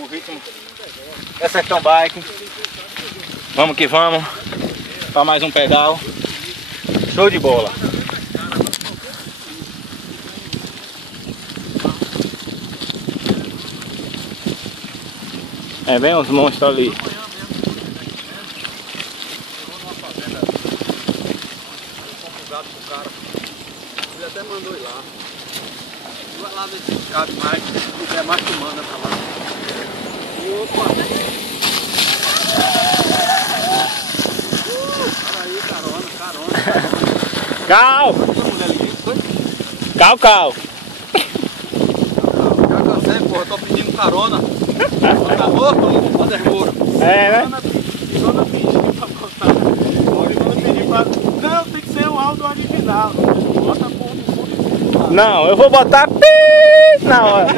o ritmo é Sertão Bike. Vamos que vamos para mais um pedal. Show de bola. É, vem os monstros ali. Ele até mandou ir lá. Vai lá ver se cabe mais, se tiver mais que manda pra lá. E opa! Para aí, carona. Cal! Cal! Já cansei, porra, tô pedindo carona. Tá morto, Vandermouro? É, né? Só na pista pra botar. Não, tem que ser o áudio original. Bota a porra do fundo. Não, eu vou botar pi na hora.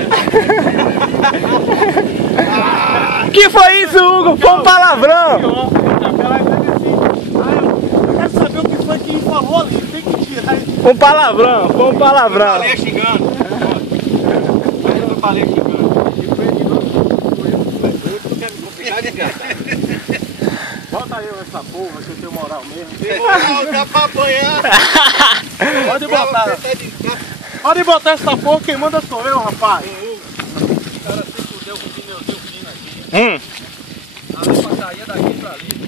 Que foi isso, Hugo? Foi um palavrão. Eu quero saber o que foi que ele falou ali. Tem que tirar isso. Um palavrão, foi um palavrão. Baleia xingando. Baleia xingando. Tu quer me complicar de graça? Bota eu essa porra que eu tenho moral mesmo. Dá pra apanhar. Pode botar essa porra, quem manda sou eu, rapaz. O cara se fudeu com o pneuzinho fino aqui. A roupa saía daqui pra ali.